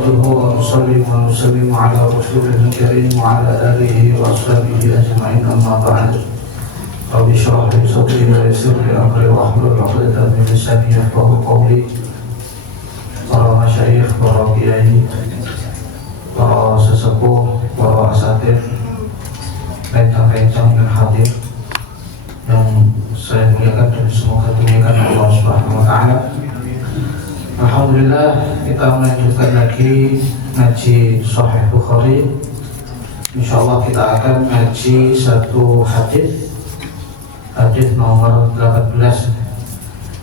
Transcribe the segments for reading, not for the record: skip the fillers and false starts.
نحمده ونصلي ونسلم على رسوله الكريم وعلى آله وأصحابه أجمعين أما بعد رب اشرح لي صدري ويسر لي أمري واحلل عقدة من لساني يفقهوا قولي. Para masyayikh, para kiai, para sesepuh, para asatidz, rencang-rencang dan hadir yang saya muliakan dan semoga dimuliakan Allah Subhanahu wa taala. Alhamdulillah, kita melanjutkan lagi ngaji Sahih Bukhari. Insyaallah kita akan ngaji satu hadis nomor 18.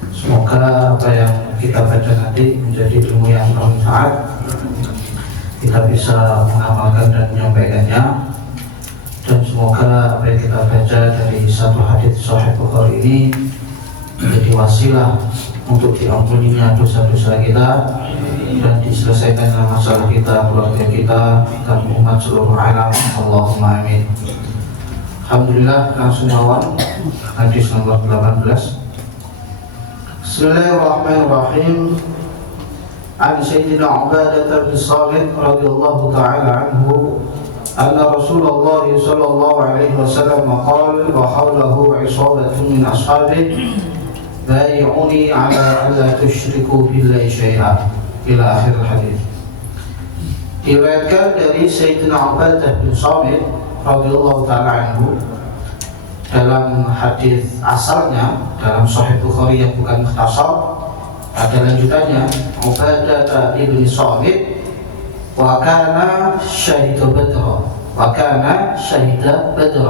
Semoga apa yang kita baca nanti menjadi ilmu yang bermanfaat, kita bisa mengamalkan dan menyampaikannya, dan semoga apa yang kita baca dari satu hadis Sahih Bukhari ini menjadi wasilah untuk diampuninya dosa-dosa kita dan diselesaikan masalah kita, keluarga kita, dan umat seluruh alam. Allahumma amin. Alhamdulillah, langsung awal hadis nomor 18. Bismillahirrahmanirrahim. An Sayyidina Ubadah bin Samit radhiyallahu ta'ala anhu anna Rasulullah sallallahu alaihi wasallam qala wa hawlahu 'isabatun min ashabihi bai'uni 'ala alla tusyriku billahi syai'an ila akhir hadis. Diriwayatkan dari Sayyidina Ubadah bin Samit radhiyallahu ta'ala anhu dalam hadis asalnya dalam Sahih Bukhari yang bukan mukhtasar, ada lanjutannya. Ubadah bin Samit wa kana syahida Badr.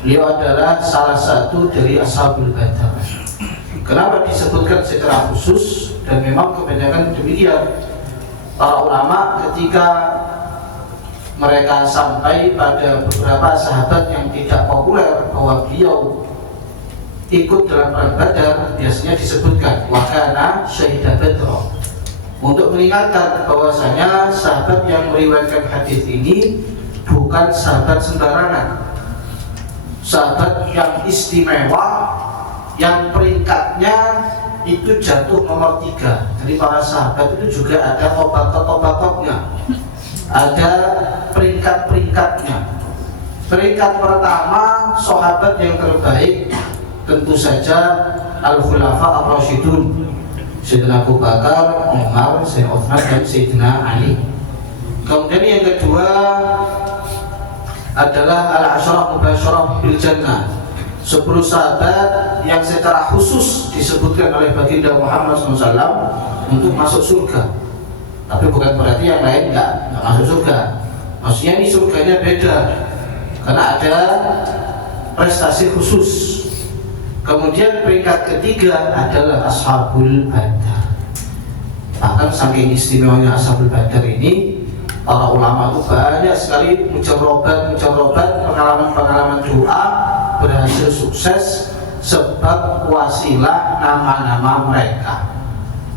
Beliau adalah salah satu dari ashabul Badar. Kenapa disebutkan secara khusus? Dan memang kebanyakan demikian. Para ulama ketika mereka sampai pada beberapa sahabat yang tidak populer bahwa beliau ikut dalam perang Badar, biasanya disebutkan wa kana syahida Badr, untuk mengingatkan bahwasanya sahabat yang meriwayatkan hadis ini bukan sahabat sembarangan, sahabat yang istimewa, yang peringkatnya itu jatuh nomor 3. Jadi para sahabat itu juga ada tobat-tobatnya, ada peringkat-peringkatnya. Peringkat pertama sahabat yang terbaik tentu saja Al-Khulafa Ar-Rasyidun, Sayyidina Abu Bakar, Umar, Sayyidina Utsman, dan Sayyidina Ali. Kemudian yang kedua adalah Al-Asyarah Mubasyarah bil Jannah, 10 sahabat yang secara khusus disebutkan oleh baginda Muhammad SAW untuk masuk surga. Tapi bukan berarti yang lain enggak masuk surga. Maksudnya ini surganya beda karena ada prestasi khusus. Kemudian peringkat ketiga adalah Ashabul Badar. Bahkan saking istimewanya Ashabul Badar ini, para ulama itu banyak sekali mujarrobat pengalaman doa berhasil sukses sebab wasilah nama-nama mereka.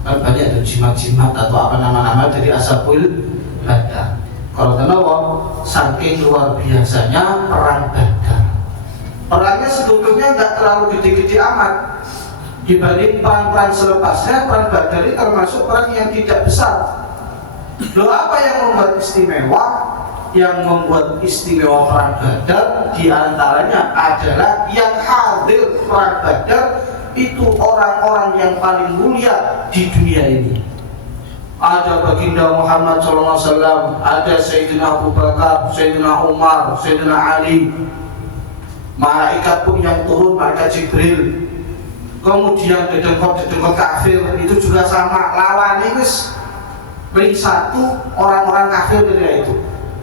Kan banyak tuh jimat-jimat atau apa nama-nama dari Ashabul Badar. Kalau kenapa? Saking luar biasanya perang Badar. Perangnya sebetulnya nggak terlalu gede-gede amat dibanding perang-perang selepasnya. Perang Badar ini termasuk perang yang tidak besar. Loh, apa yang membuat istimewa? Yang membuat istimewa perang Badar diantaranya adalah yang hadir perang Badar itu orang-orang yang paling mulia di dunia ini. Ada baginda Muhammad SAW, ada Sayyidina Abu Bakar, Sayyidina Umar, Sayyidina Ali. Malaikat pun yang turun, malaikat Jibril. Kemudian dedengkot kafir itu juga sama, lawannya wis ring satu orang-orang kafir dari itu.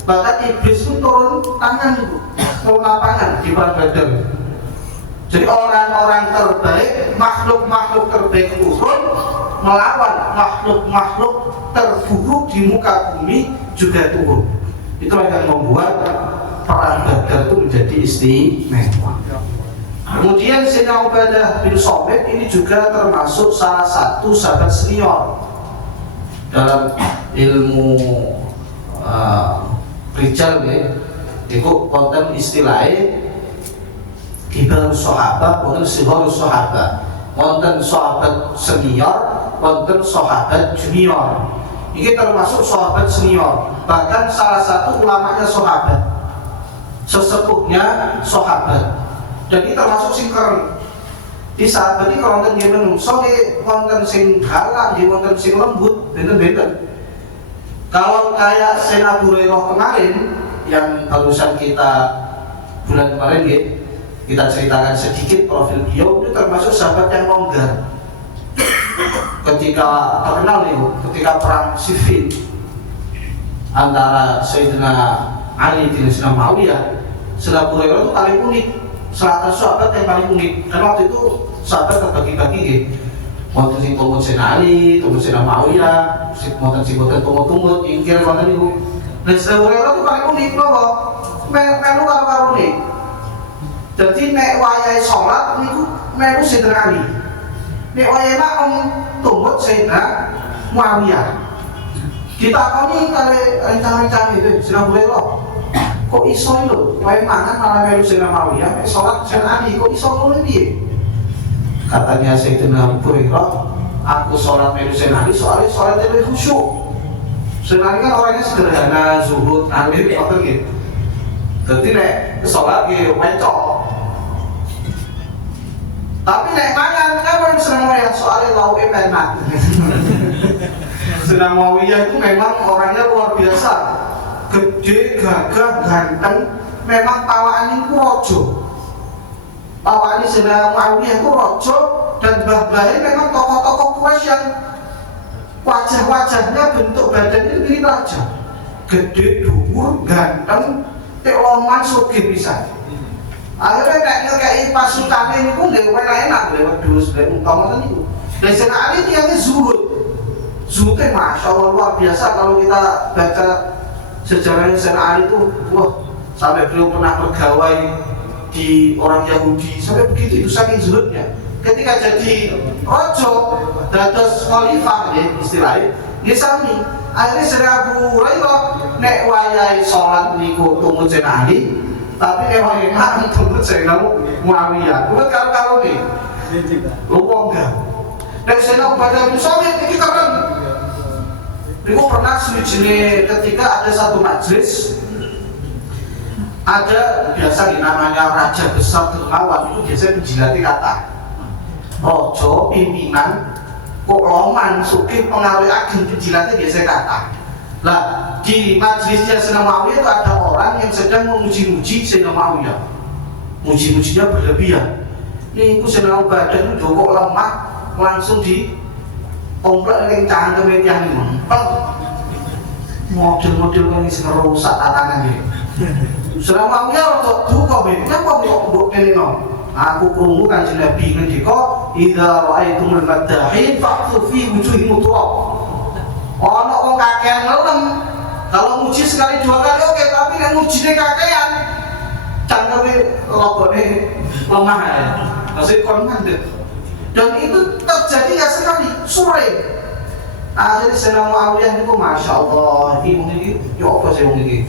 Bahkan iblis pun turun tangan itu, turun lapangan di perang Badar. Jadi orang-orang terbaik, makhluk-makhluk terbaik turun melawan makhluk-makhluk terburuk di muka bumi juga turun. Itu yang membuat perang Badar itu menjadi istimewa. Kemudian Sayyidina Ubadah bin Samit ini juga termasuk salah satu sahabat senior dalam ilmu rijal ya. Itu konten istilahnya kibar sahabat, bukan sigar sahabat. Wonten sahabat senior, wonten sahabat junior. Ini termasuk sahabat senior, bahkan salah satu ulamanya sahabat, sesepuhnya sahabat. Dan ini termasuk sing keren. Di sahabat ini konten yang menungso, konten sing galak, konten sing lembut, benten-benten. Kalau kayak Sayyidina Abu Hurairah kemarin yang barusan kita bulan kemarin ya, kita ceritakan sedikit profil beliau, itu termasuk sahabat yang longgar. Ketika terkenal nih, ketika perang Siffin antara Sayyidina Ali dan Sayyidina Muawiyah, Sayyidina Abu Hurairah itu paling unik, selatan sahabat yang paling unik. Karena waktu itu sahabat terbagi-bagi ya, wonten sing tumut Sayyidina Ali, tumut Sayyidina Muawiyah, wonten sing boten tumut-tumut, ingkir wonten niku. Dan Sayyidina Abu Hurairah itu paling unik napa? Melu karo unik. Jadi nek wayahe salat niku melu Sayyidina Ali. Nek wayahe makmum tumut Sayyidina Muawiyah. Ditakoni kali rencana-rencana itu Sayyidina Abu Hurairah. Kok iso lho, wayahe mangan malah melu Sayyidina Muawiyah, nek salat Sayyidina Ali, kok iso ngono piye? Katanya Sayyidina Abu Hurairah, aku sholat melu Sayyidina Ali soalnya sholatnya lebih khusyuk. Sayyidina Ali kan orangnya sederhana, zuhud, alim, gitu gitu. Jadi nek sholat gitu, mencok. Tapi nek mangan, kan Sayyidina Muawiyah soalnya lauknya enak. Sayyidina Muawiyah itu memang orangnya luar biasa, gede, gagah, ganteng, memang pawaan itu rojo. Pawani Sayyidina Muawiyah itu rojo dan bah-bahnya memang tokoh-tokoh Quraisy yang wajah-wajahnya bentuk badannya mirip raja, gede, dhuwur, ganteng, teloman, sugih pisan. Akhirnya nek ngekeki pasukane niku nggih enak lewat dus ben utama niku. Dan Sayyidina Ali tiyangnya zuhud. Zuhudnya Masya Allah luar biasa. Kalau kita baca sejarahnya Sayyidina Ali itu, wah, sampai beliau pernah bergawai di orang Yahudi, sampai begitu itu saking zuhudnya. Ketika jadi rojo, dados khalifah ya istilahnya, dia sami. Akhirnya Sayyidina Abu Hurairah nek wayahe salat niku tumut Sayyidina Ali, tapi nek wayahe makan tumut Sayyidina Muawiyah. Kuwi karo-karo nih. Lupa enggak? Nek Sayyidina Ubadah bin Samit iki keren. Niku pernah suwijine ketika ada satu majelis, ada biasa namanya raja besar terlawan itu biasanya menjilati kata rojo pimpinan kok loman sugih pengaruh ageng penjilatnya biasa kata. Nah di majelisnya Sayyidina Muawiyah itu ada orang yang sedang memuji-muji Sayyidina Muawiyah, muji-mujinya berlebihan. Ini Sayyidina Ubadah itu joko lemah langsung di komplek yang cangkem yang mempel model-model yang isi ngerusak tatanannya. Sayyidina Muawiyah untuk duka ben, kenapa kok mbok kene no? Aku krungu Kanjeng Nabi ngendika, "Idza ra'aitumul maddahin fa'tu fi wujuhihim turab." Ana wong kakean ngelem, kalau muji sekali dua kali oke, tapi nek mujine kakean cangkeme lobone lemah ya. Masih kon mandek. Dan itu terjadi ya sekali sore. Akhirnya Sayyidina Muawiyah niku Masya Allah, ini yo apa sih wong iki?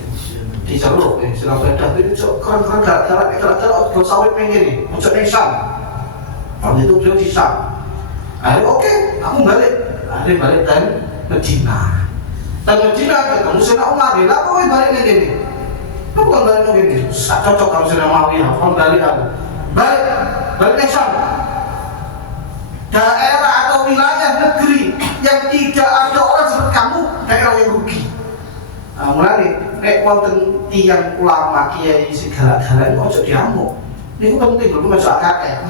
Diceluk nih, Sayyidina Ubadah itu keren-keren gara-gara sawit pengen nih, muncul di Syam. Waktu itu beliau di Syam. Akhirnya oke, aku balik. Akhirnya balik dan Medina. Dan Medina ketemu Sayyidina Umar. Lah kok balik ke sini? Kok bukan balik ke sini? Cocok kalau Sayyidina Muawiyah, kon balik aku. Balik ke Syam. Daerah atau wilayah negeri yang tidak ada orang seperti kamu, daerah yang rugi. Nah, mulai nek wonten tiyang ulama kiai segala-galanya ojo diamuk. Niku penting lho masuk kakek.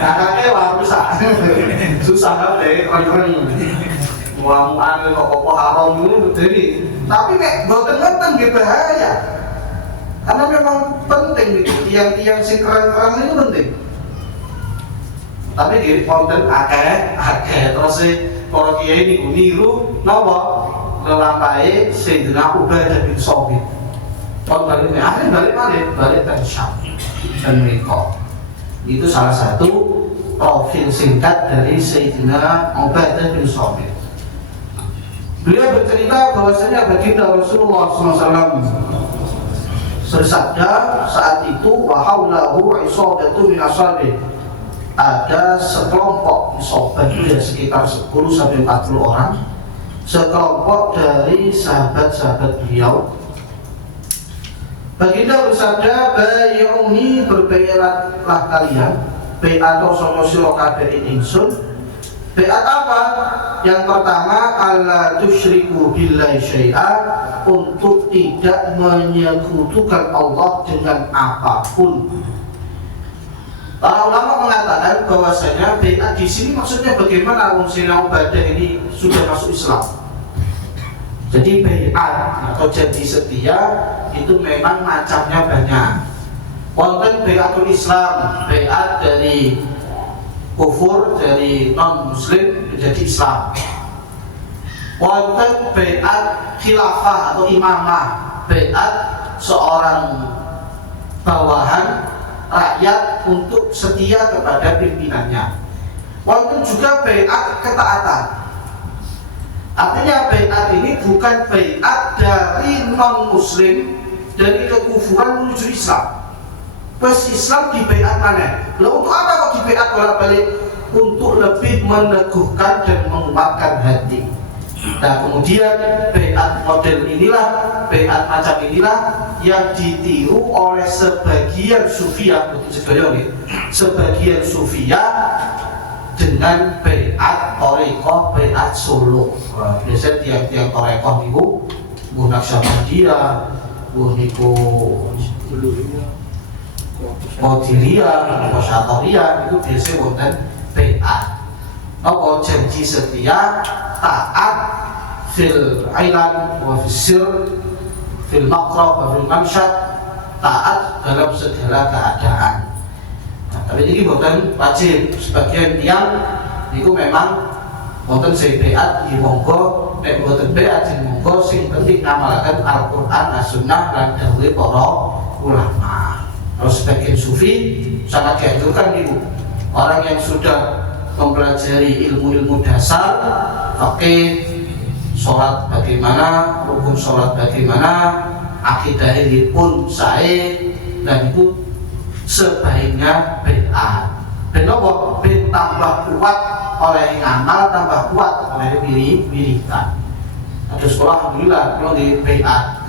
Kakek wah rusak. Susah kabeh orang muamuan kok apa haram ngono dene. Tapi nek mboten ngoten nggih bahaya. Karena memang penting itu tiang-tiang sing keren-keren itu penting. Tapi nggih wonten akeh terus para kiai niku niru napa? Melampaui Sayyidina Ubadah bin Samit. Akhirnya balik dari Syam dan mereka. Itu salah satu profil singkat dari Sayyidina Ubadah bin Samit. Beliau bercerita bahwasanya baginda Rasulullah SAW bersabda saat itu, wa haulahu isabatu min ashabi. Ada sekelompok sahabat dia sekitar 10 sampai 40 orang sekelompok dari sahabat-sahabat beliau. Baginda bersabda, "Bayyuni, berbaiatlah kalian, baiat sono sira kabeh ingsun." Baiat apa? Yang pertama, alla tusyriku billahi syai'a, untuk tidak menyekutukan Allah dengan apapun. Para ulama mengatakan bahwasanya baiat di sini maksudnya bagaimana wong sing ibadah ini sudah masuk Islam. Jadi baiat atau janji setia itu memang macamnya banyak. Wonten baiatul Islam, baiat dari kufur, dari non muslim menjadi Islam. Wonten baiat khilafah atau imamah, baiat seorang bawahan rakyat untuk setia kepada pimpinannya. Wonten juga baiat ketaatan. Artinya baiat ini bukan baiat dari non muslim, dari kekufuran menuju Islam. Pas Islam di baiat mana? Lalu untuk apa kok di baiat bolak-balik? Untuk lebih meneguhkan dan menguatkan hati. Nah kemudian baiat model inilah, baiat macam inilah yang ditiru oleh sebagian sufiyah, sebagian sufiyah dengan baiat Thariqah, baiat Solo. Biasanya tiang-tiang Thariqah niku mbuh Naqsyabandiyah, mbuh niku Qadiriyah, atau Syatariyah, itu biasanya wonten baiat. Napa janji setia, taat fil ailan wa fis sir, fil maqra wa fil mansyad, taat dalam segala keadaan. Nah, tapi ini bukan wajib. Sebagian tiang itu memang wonten sing baiat di monggo, nek boten baiat sing monggo, sing penting ngamalkan Al-Qur'an, As-Sunnah lan dawuhe para ulama. Kalau sebagian sufi sangat dianjurkan ibu, orang yang sudah mempelajari ilmu-ilmu dasar, fikih, sholat bagaimana, rukun sholat bagaimana, akidah ini pun sahih, dan itu sebaiknya baiat. Benopo ben tambah kuat oleh ngamal, tambah kuat oleh wiridan. Ada sekolah alhamdulillah kalau di baiat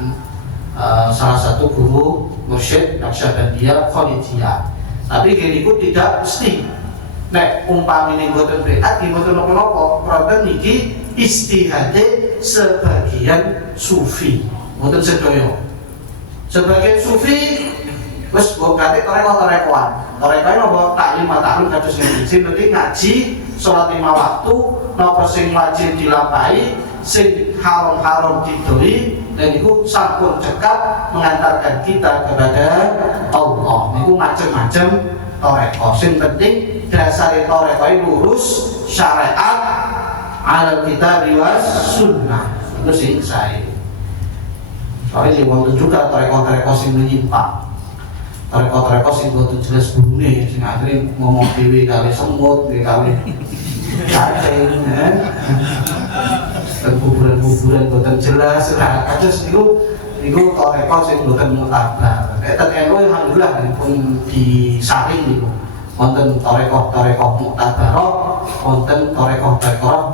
salah satu guru mursyid Naqsyabandiyah Khalidiyah. Tapi gini pun tidak mesti. Nek umpamine mboten baiat nggih mboten napa-napa, proten niki istihade sebagian sufi. Mboten sedaya. Sebagian sufi wis mbok kate toreko-torekoan. Torekoe napa taklim kados ngene. Sing penting ngaji, salat 5 waktu, napa sing wajib dilampahi, sing haram-haram didoi, dan itu sampun cekap mengantarkan kita kepada Allah. Niku macam-macam toreko. Sing penting dasar toreko lurus syariat ala kitab was sunnah. Itu sing saya. Soalnya wonten juga toreko-toreko sing menyimpang. Toreko-toreko sing boten jelas gurune, sing akhire ngomong dhewe kali semut, kali cacing, dan kuburan-kuburan boten jelas. Nah, kados niku toreko sing boten mutabar. Nek NU alhamdulillah pun disaring niku. Wonten toreko mutabaroh, wonten toreko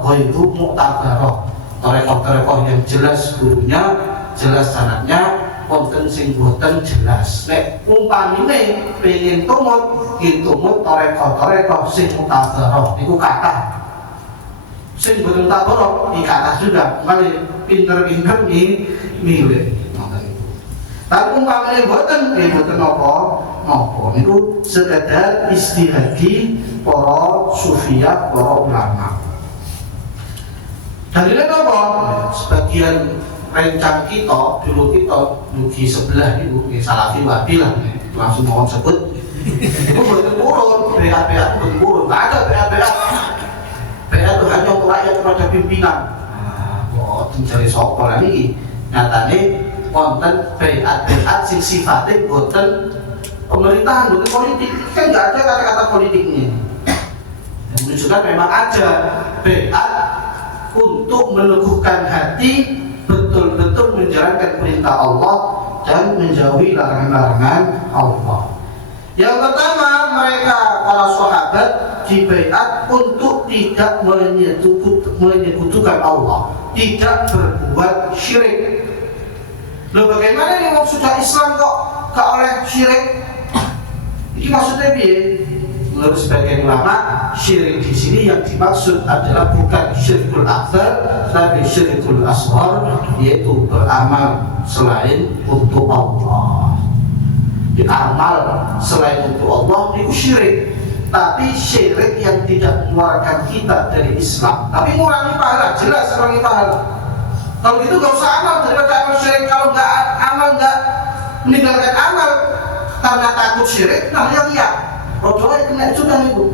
ghairu mutabaroh. Toreko yang jelas gurunya, jelas sanadnya, wonten sing boten jelas. Nek umpamine pengin tumut, tumut toreko sing mutabaroh niku kathah. Sing boten tabarok iki kathah juga, kali pinter-pinter milih. Tapi umpamane boten napa niku sekedar istihadi para sufiyah, para ulama. Dalile napa? Sebagian rencang kita, dulu kita dugi sebelah niku salafi wahabi lah, langsung mohon sebut. Itu boten turun, baiat boten turun, enggak ada baiat. Baiat itu hanya untuk rakyat kepada pimpinan. Nah, boten jare sapa lah niki. Nyatane wonten baiat sing sifatnya boten pemerintahan, boten politik. Kan enggak ada kata-kata politiknya. Dan menunjukkan memang ada baiat untuk meneguhkan hati, betul-betul menjalankan perintah Allah dan menjauhi larangan-larangan Allah. Yang pertama, mereka para sahabat dibaiat untuk tidak menyekutukan Allah, tidak berbuat syirik. Loh bagaimana nih mau sudah Islam kok gak oleh syirik? Ini maksudnya piye? Menurut sebagian ulama, syirik di sini yang dimaksud adalah bukan syirkul akbar, tapi syirkul asghar, yaitu beramal selain untuk Allah. Amal selain untuk Allah itu syirik, tapi syirik yang tidak mengeluarkan kita dari Islam, tapi mengurangi pahala, jelas mengurangi pahala. Kalau gitu gak usah amal, daripada amal syirik. Kalau nggak amal, nggak meninggalkan amal karena takut syirik, namanya riya. Rodohnya kena juga itu.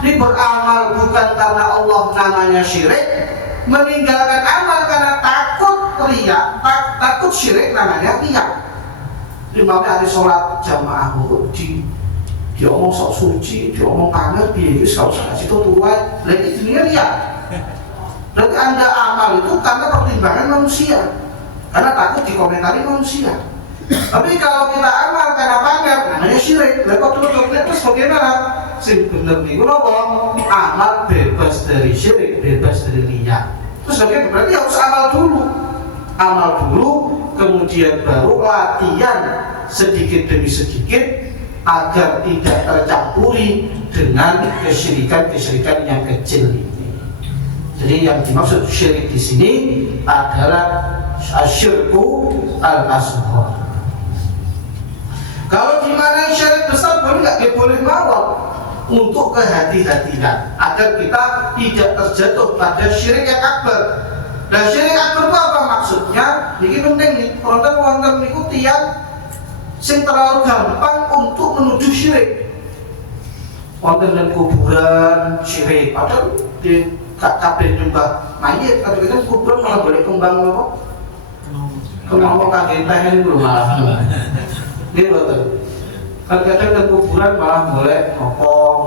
Ini beramal bukan karena Allah, namanya syirik. Meninggalkan amal karena takut riya, takut syirik, namanya riya. Imamnya hari sholat jamaah dia omong sok suci, dia omong pamer, dia kalau usah kasih itu tuai, lagi dunia riya. Berarti Anda amal itu karena pertimbangan manusia, karena takut dikomentari manusia. Tapi kalau kita amal karena pamer, namanya syirik. Lepas terus bagaimana? Sing bener nih, amal bebas dari syirik, bebas dari riya. Terus bagaimana? Berarti harus amal dulu, kemudian baru latihan sedikit demi sedikit agar tidak tercampuri dengan kesyirikan yang kecil ini. Jadi yang dimaksud syirik di sini adalah asyirku al-asghar. Kalau dimana syirik besar boleh nggak? Boleh mawar untuk kehati-hatian agar kita tidak terjatuh pada syirik yang akbar. Dan syirik akbar itu apa maksudnya? Ini penting nih, wonten niku tiyang sing terlalu gampang untuk menuju syirik. Wonten dan kuburan syirik, padahal di kabeh nyembah mayit, kadang-kadang kuburan malah boleh kembang apa? Kembang kaget teh itu malah. Ini betul. Kadang-kadang dan kuburan malah boleh ngopong.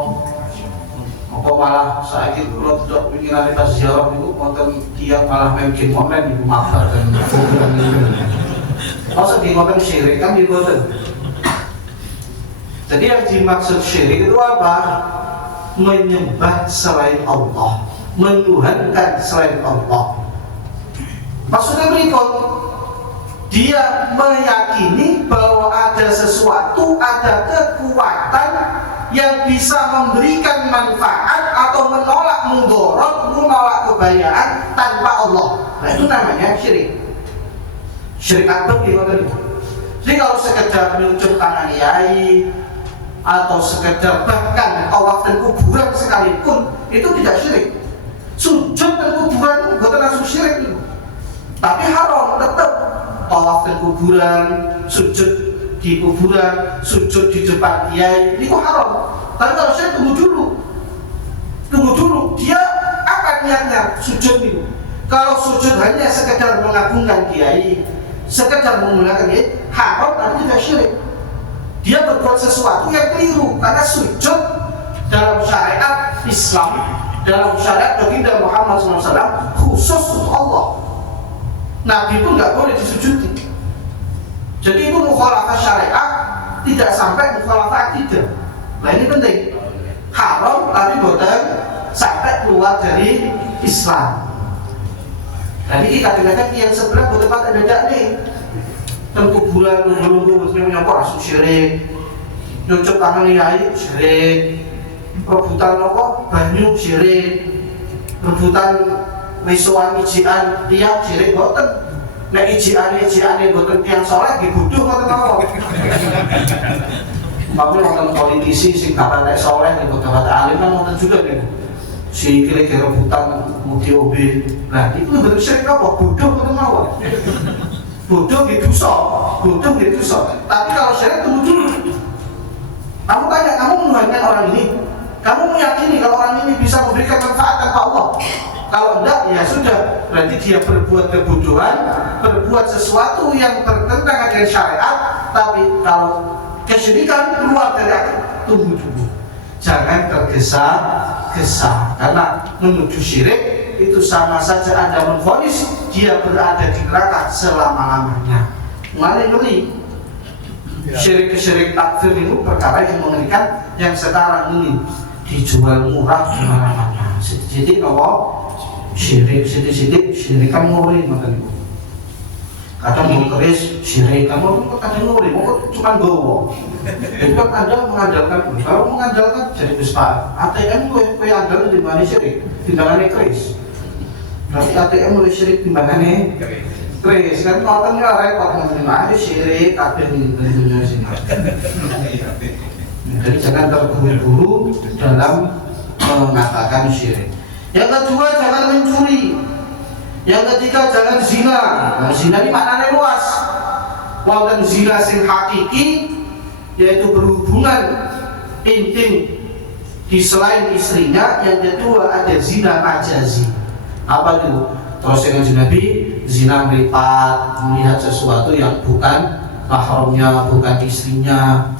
Apa malah saiki kula tidak pengen kita ziarah niku wonten tiyang malah main game online niku mabar dan kuburan niku. Masa di ngoten syirik kan di boten. Jadi yang dimaksud syirik itu apa? Menyembah selain Allah, menuhankan selain Allah. Maksudnya berikut, dia meyakini bahwa ada sesuatu, ada kekuatan yang bisa memberikan manfaat atau menolak mudorot, menolak kebayaan tanpa Allah. Nah itu namanya syirik. Syirik akbar gimana itu? Jadi kalau sekedar menunjuk tangan kiai atau sekedar bahkan tawaf dan kuburan sekalipun itu tidak syirik. Sujud dan kuburan itu bukan langsung syirik itu. Tapi haram tetap tawaf dan kuburan, sujud di kuburan, sujud di depan kiai itu haram. Tapi kalau saya tunggu dulu dia apa niatnya sujud itu? Kalau sujud hanya sekedar mengagungkan kiai, sekedar menggunakan kiai, haram tapi tidak syirik. Dia berbuat sesuatu yang keliru karena sujud dalam syariat Islam, dalam syariat baginda Muhammad SAW khusus untuk Allah. Nabi pun nggak boleh disujudi. Jadi itu mukhalafah syariat, tidak sampai mukhalafah akidah. Nah ini penting. Haram tapi bukan sampai keluar dari Islam. Nah ini kadang-kadang yang sebelah buat tempat yang beda nih. Dan kuburan, nunggu menyokok langsung syirik. Nyucuk tangan kiai syirik. Rebutan apa? Banyu syirik. Rebutan wisuan ijian tiap syirik boten. Nek ijian boten tiang soleh dibuduh boten apa. Tapi wonten politisi sing kata nek soleh nek kata alim kan wonten juga nih. Si kira-kira rebutan mudi OB. Nah itu betul syirik apa? Bodoh boten mawon. Bodoh gitu so. Tapi kalau syirik tunggu dulu. Kamu tanya, kamu menuhankan orang ini, kamu meyakini kalau orang ini bisa memberikan manfaat tanpa Allah. Kalau enggak, ya sudah. Berarti dia berbuat kebodohan, berbuat sesuatu yang bertentangan dengan syariat. Tapi kalau kesyirikan keluar dari akal, tunggu dulu. Jangan tergesa-gesa, karena menuju syirik itu sama saja Anda memvonis dia berada di neraka selama-lamanya. Mulai ngeri. Syirik takfir itu perkara yang mengerikan yang sekarang ini dijual murah di mana-mana. Sidik-sidik apa? Syirik, sidik-sidik syirikan ngori ngoten niku. Kadang mau keris syirik, kamu kadang ngori, mau cuma gowo. Itu kan Anda mengandalkan, kalau mengandalkan jadi besar. ATM kowe andal timbangane syirik, timbangane keris. Berarti ATM lebih syirik timbangane keris. Kan ngoten ya repot ngene syirik kabeh ning dunia sini. Jadi jangan terburu-buru dalam mengatakan syirik. Yang kedua, jangan mencuri. Yang ketiga, jangan zina. Nah, zina ini maknanya luas. Wonten zina sing hakiki, yaitu berhubungan intim di selain istrinya. Yang kedua ada zina majazi. Apa itu? Terus yang Nabi, zina melihat sesuatu yang bukan mahramnya, bukan istrinya,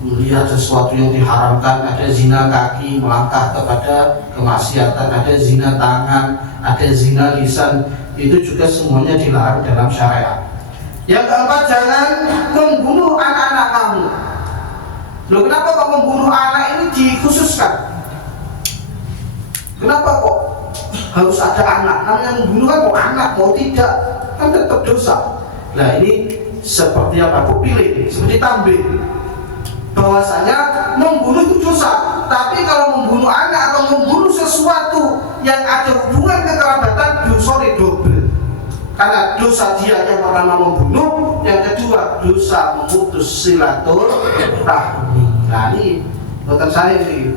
melihat sesuatu yang diharamkan. Ada zina kaki, melangkah kepada kemaksiatan, ada zina tangan, ada zina lisan. Itu juga semuanya dilarang dalam syariat. Yang keempat, jangan membunuh anak-anak kamu. Loh, kenapa kok membunuh anak ini dikhususkan? Kenapa kok harus ada anak? Namanya membunuh kan mau anak mau tidak kan tetap dosa. Nah ini seperti apa? Kok pilih seperti tambih bahwasanya membunuh itu dosa, tapi kalau membunuh anak atau membunuh sesuatu yang ada hubungan kekerabatan, dosa double. Karena dosa dia yang pertama membunuh, yang kedua dosa memutus silaturahmi. Nah ini bukan saya ini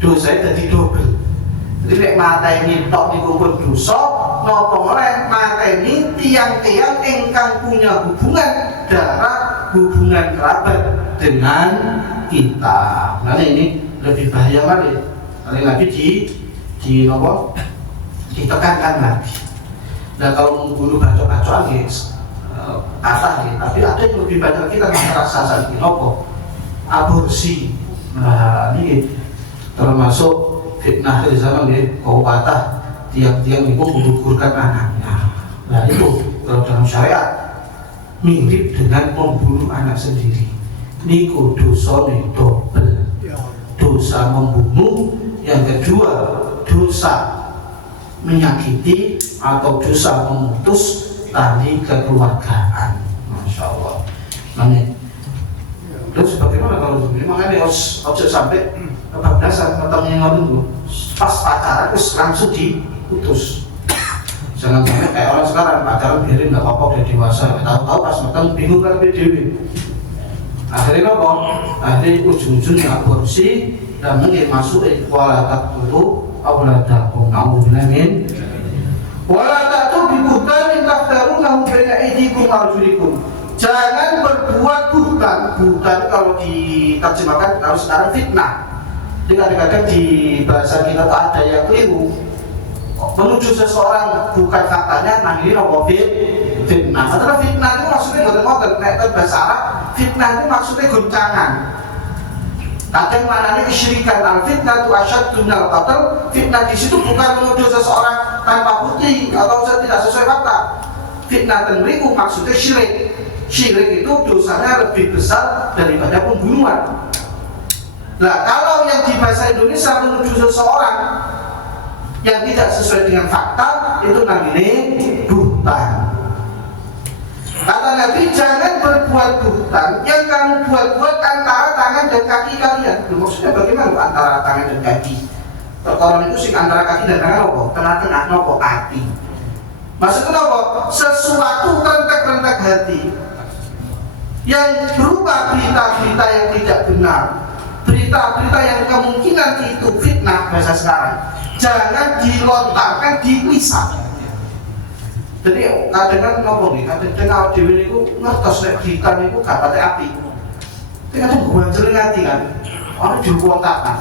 dosa jadi double. Jadi nek mateni tok niku pun dosa, napa meneh mateni tiang-tiang ingkang punya hubungan darah, hubungan kerabat dengan kita. Nah ini lebih bahaya lagi nopo ditekankan lagi. Nah kalau membunuh bacok-bacokan kata tapi ada yang lebih banyak kita merasa saat ini nopo aborsi. Nah ini termasuk fitnah di zaman kau patah tiang-tiang itu menggugurkan anaknya. Nah itu kalau dalam syariat mirip dengan membunuh anak sendiri. Niku dosa double. Dosa membunuh, yang kedua dosa menyakiti atau dosa memutus tali kekeluargaan. Masya Allah. Terus bagaimana kalau begini? Makanya harus sampai kebablasan ketemu yang lalu pas pacaran terus langsung diputus. Jangan sampai kayak orang sekarang pacaran biarin nggak apa-apa udah dewasa, tahu-tahu pas matang bingung kan dewi. Akhirnya apa? Akhirnya ujung-ujungnya aborsi dan mungkin masuk wala taqtulu awladakum na'udzubillah min wala taqtu bi buhtanin taftarunahu baina aydikum wa arjulikum. Jangan berbuat buhtan kalau diterjemahkan kalau sekarang fitnah. Jadi kadang-kadang di bahasa kita tuh ada yang keliru menuju seseorang bukan faktanya, nah ini apa fitnah. Karena fitnah itu maksudnya ngoten-ngoten, nek bahasa Arab fitnah itu maksudnya goncangan. Kadang maknanya kesyirikan. Al-fitnah itu asyaddu minal qatl. Fitnah di situ bukan menuduh seseorang tanpa bukti atau tidak sesuai fakta. Fitnah tenriku maksudnya syirik. Syirik itu dosanya lebih besar daripada pembunuhan. Nah kalau yang di bahasa Indonesia menuduh seseorang yang tidak sesuai dengan fakta, itu namanya buhtan. Kata Nabi, jangan berbuat buhtan yang kamu buat-buat antara tangan dan kaki kalian. Maksudnya bagaimana antara tangan dan kaki? Perkara itu sih antara kaki dan tangan apa? Tengah-tengah apa? Hati. Maksudnya apa? Sesuatu rentek-rentek hati yang berupa berita-berita yang tidak benar, berita-berita yang kemungkinan itu fitnah bahasa sekarang, jangan dilontarkan di lisan. Jadi kadang-kadang nopo nih, kadang-kadang awak dhewe niku ngertos nek berita niku gak pate api. Kadang gwanjel ngati kan. Ora dikontakkan.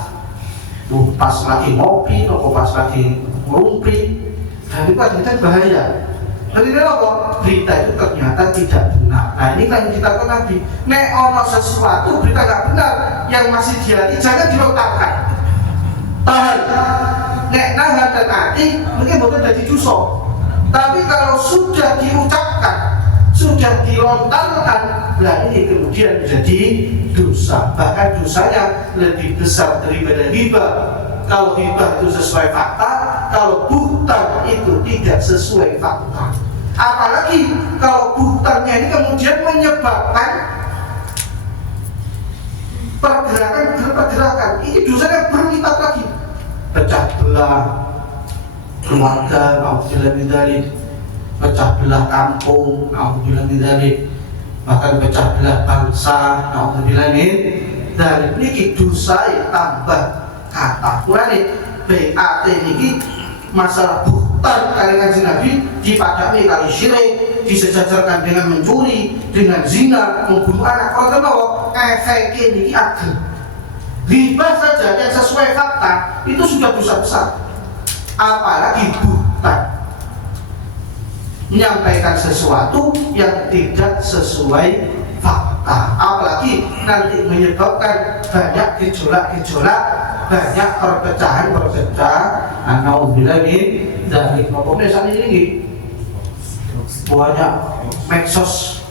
Pas lagi ngopi, nopo pas lagi ngumpi, jadi kadang-kadang bahaya. Jadi nopo berita itu ternyata tidak benar. Nah ini kan yang kita Nabi. Nek ono sesuatu berita gak benar yang masih di hati jangan dilontarkan. Tahan. Nek nahan dan hati mungkin bukan jadi dosa. Tapi kalau sudah diucapkan, sudah dilontarkan, nah ini kemudian menjadi dosa. Bahkan dosanya lebih besar daripada riba. Kalau riba itu sesuai fakta, kalau buhtan itu tidak sesuai fakta. Apalagi kalau buhtannya ini kemudian menyebabkan pergerakan, ini dosanya berlipat lagi. Pecah belah keluarga, naudzubillah min dzalik, pecah belah kampung, naudzubillah min dzalik, bahkan pecah belah bangsa, naudzubillah min dzalik. Niki dosa tambah kata Qur'ane BAT niki masalah buhtan kali Kanjeng Nabi dipadami kali syirik, disejajarkan dengan mencuri, dengan zina, membunuh anak. Kalau kenapa efeknya niki ageng. Riba saja yang sesuai fakta itu sudah dosa besar. Apalagi buhtan, menyampaikan sesuatu yang tidak sesuai fakta, apalagi nanti menyebabkan banyak gejolak, banyak perpecahan. Naudzubillah min dzalik. Pokoknya saat ini banyak medsos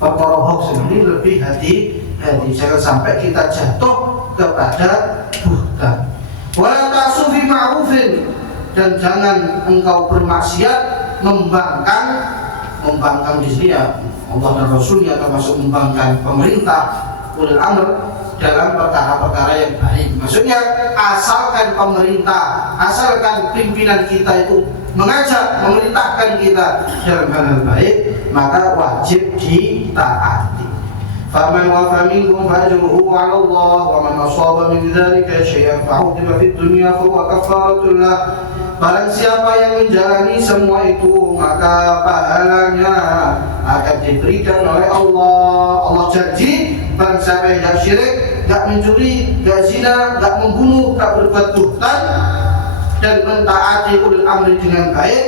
perkara hoax ini lebih hati-hati, jangan sampai kita jatuh kepada buhtan. Wala ta'su fi ma'rufin, dan jangan engkau bermaksiat membangkang di sini ya Allah dan Rasulnya, termasuk membangkang pemerintah ulil amr dalam perkara-perkara yang baik. Maksudnya asalkan pemerintah, asalkan pimpinan kita itu mengajak, memerintahkan kita dalam hal baik, maka wajib ditaati. Faman wafa minkum fajruhu 'ala Allah, wa man asaba min dzalika syai'an fa'udiba fid dunya fa huwa kafaratul lah. Barang siapa yang menjalani semua itu, maka pahalanya akan diberikan oleh Allah. Allah janji, barang siapa yang tidak syirik, tidak mencuri, tidak zina, tidak membunuh, tidak berbuat buhtan, dan mentaati ulil amri dengan baik,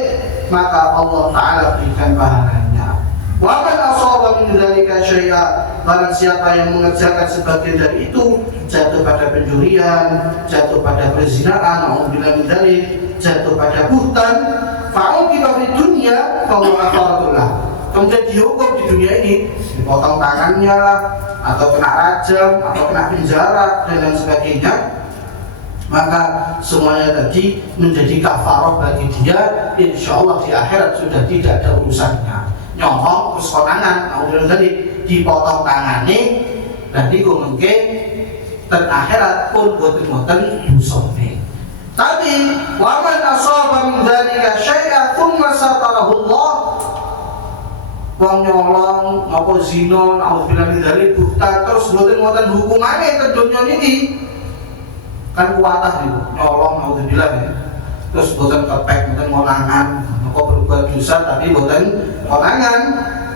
maka Allah Ta'ala berikan pahalanya. Wa man asaba min dzalika syai'a, barang siapa yang mengerjakan sebagian dari itu, jatuh pada pencurian, jatuh pada perzinaan, naudzubillah min dzalik, jatuh pada buhtan, fa'uqiba fid dunya fa huwa kafaratul lah. Kemudian dihukum di dunia ini, dipotong tangannya lah, atau kena rajam, atau kena penjara dan lain sebagainya, maka semuanya tadi menjadi kafarah bagi dia. Insya Allah di akhirat sudah tidak ada urusannya. Nyolong terus konangan, naudzubillah tadi dipotong tangannya, dan itu mungkin dan akhirat pun boten-boten busone. Tapi wa man asaba min dzalika syai'an tsumma satarahu Allah, wong nyolong apa zina, naudzubillah min dzalik, buhtan, terus boten-boten hukumane ke dunya niki kan kuatah niku, nyolong naudzubillah ya. Terus boten kepek, boten konangan, apa berbuat dosa tapi boten konangan,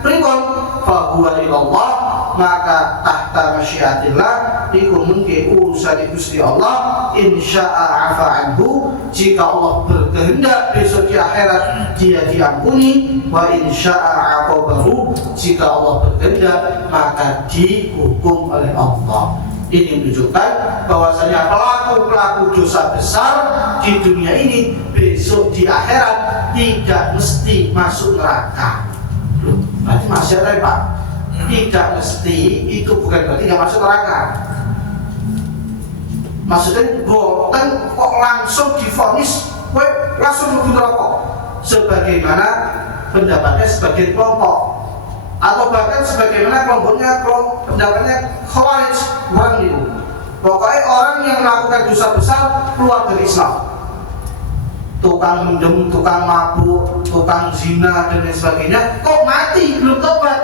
pripun fa huwa ilallah, maka tahta masyiatillah, iku mungkin urusan Gusti Allah. Insya'a afa anhu, jika Allah berkehendak besok di akhirat dia diampuni, wa insya'a aqabahu, jika Allah berkehendak maka dihukum oleh Allah. Ini menunjukkan bahwasanya pelaku dosa besar di dunia ini besok di akhirat tidak mesti masuk neraka. Berarti masih ada Pak? Tidak mesti, itu bukan berarti tidak masuk neraka. Maksudnya boten kok langsung divonis langsung mlebu neraka, sebagaimana pendapatnya sebagian kelompok, atau bahkan sebagaimana pendapatnya Khawarij orang itu. Pokoknya orang yang melakukan dosa besar keluar dari Islam, tukang mendem, tukang mabuk, tukang zina dan lain sebagainya, kok mati belum tobat,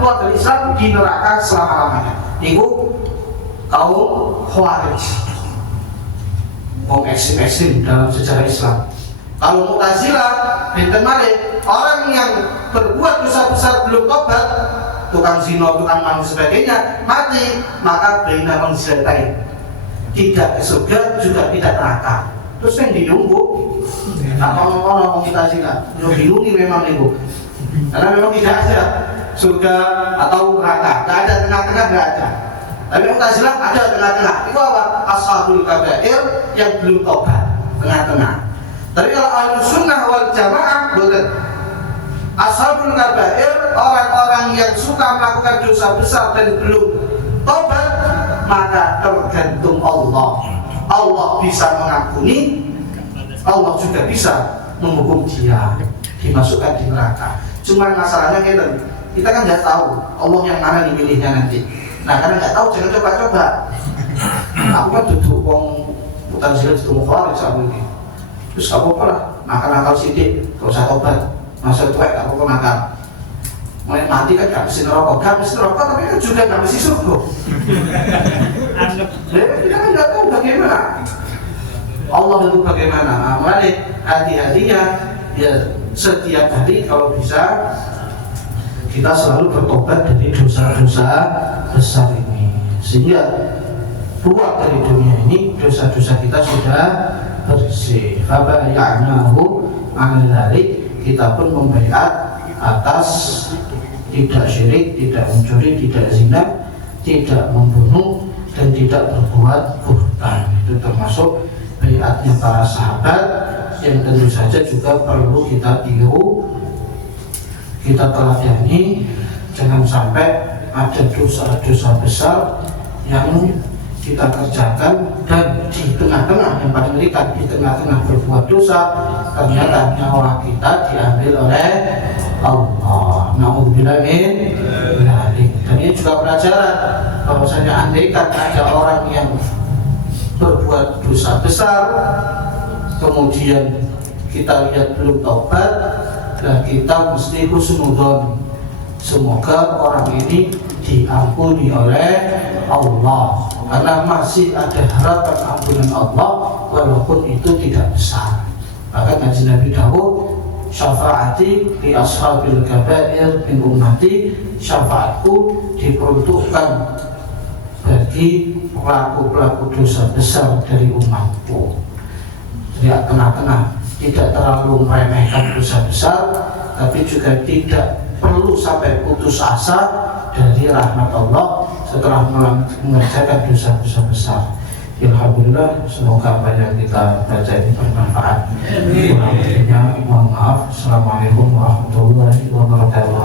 keluar dari Islam, di neraka selama-lamanya. Itu kaum Khawarij, kaum ekstrim dalam sejarah Islam. Kalau Mu'tazilah, benten malih, orang yang berbuat dosa besar belum tobat, tukang zina, tukang mabuk sebagainya, mati, maka baina manzilatain, tidak ke surga juga tidak neraka. Terus yang diunggu, orang Mu'tazilah, yang bingungi memang itu, karena memang tidak ada surga atau neraka, tidak ada tengah-tengah, tidak ada. Tapi Mu'tazilah ada tengah-tengah. Itu apa? Ashabul kabair yang belum tobat, tengah-tengah. Tapi kalau Ahlus Sunnah wal Jamaah boleh. Ashabul kabair, orang-orang yang suka melakukan dosa besar dan belum tobat, maka tergantung Allah. Allah bisa mengampuni, Allah juga bisa menghukum dia, dimasukkan di neraka. Cuma masalahnya kita kan nggak tahu Allah yang mana dimilihnya nanti. Nah karena nggak tahu jangan coba-coba. Aku kan duduk wong putar silat itu mukhawarij aku ini. Terus apa lah makan akal sidik, gak usah tobat. Masa tuwek gak apa-apa makan. Mulai mati kan gak mesti neraka, tapi kan juga gak mesti surga. Kita kan nggak tahu bagaimana Allah itu bagaimana. Mulai hati-hatinya ya setiap hari kalau bisa kita selalu bertobat dari dosa-dosa besar ini, sehingga keluar dari dunia ini dosa-dosa kita sudah bersih. Fabayanahu an dzalik, kita pun membaiat atas tidak syirik, tidak mencuri, tidak zina, tidak membunuh dan tidak berbuat buhtan. Itu termasuk baiatnya para sahabat yang tentu saja juga perlu kita tiru, kita teladani. Jangan sampai ada dosa-dosa besar yang kita kerjakan dan di tengah-tengah, yang paling mengerikan, di tengah-tengah berbuat dosa ternyata nyawa kita diambil oleh Allah. Na'udzubillah min dzalik. Dan ini juga pelajaran bahwasanya andaikan ada orang yang berbuat dosa besar kemudian kita lihat belum taubat, dan kita mesti husnudzon, semoga orang ini diampuni oleh Allah, karena masih ada harapan ampunan Allah walaupun itu tidak besar. Bahkan Nabi Dawud, syafaati di ashabil kabair min ummati, syafaatku diperuntukkan bagi pelaku-pelaku dosa besar dari umatku. Tidak tengah-tengah, tidak terlalu meremehkan dosa besar, tapi juga tidak perlu sampai putus asa dari rahmat Allah setelah mengerjakan dosa-dosa besar. Alhamdulillah, semoga apa yang kita baca ini bermanfaat. Kurang lebihnya mohon maaf. Assalamualaikum warahmatullahi wabarakatuh.